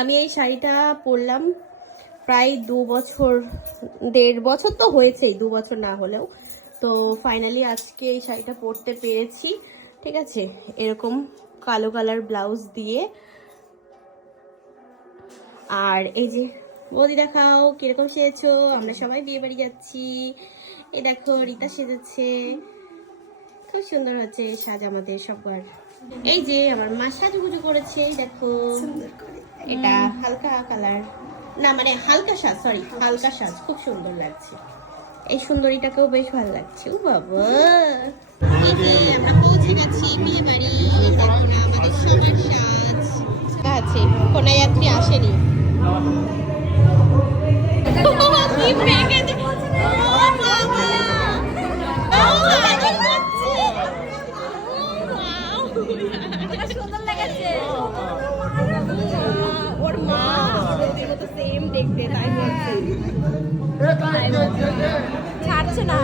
আমি এই শাড়িটা পরলাম প্রায় 2 বছর, 1.5 বছর তো হয়েছেই, 2 বছর না হলেও। তো ফাইনালি আজকে এই শাড়িটা পরতে পেরেছি। ঠিক আছে, এরকম কালো কালার ব্লাউজ দিয়ে। আর এই যে বৌদি দেখাও কিরকম সেজেছো, আমরা সবাই বিয়ে বাড়ি যাচ্ছি। এই দেখো রিতা সেজেছে, খুব সুন্দর হচ্ছে সাজ আমাদের সবার। এই যে আমার মা সাজুগুজু করেছে, দেখো সুন্দর করে। এটা হালকা কালার না, মানে হালকা সাজ, সরি হালকা সাজ, খুব সুন্দর লাগছে। এই সুন্দরীটাকেও বেশ ভালো লাগছে। ও বাবা, এই যে আমরা পৌঁছে গেছি বিয়ে বাড়ি। দেখো না আমাদের সবার সাজ আছে, কোনো যাত্রী আসেনি। ওর মা ওদের মতো সেম দেখতে, তাই বলছে, ছাড়ছে না।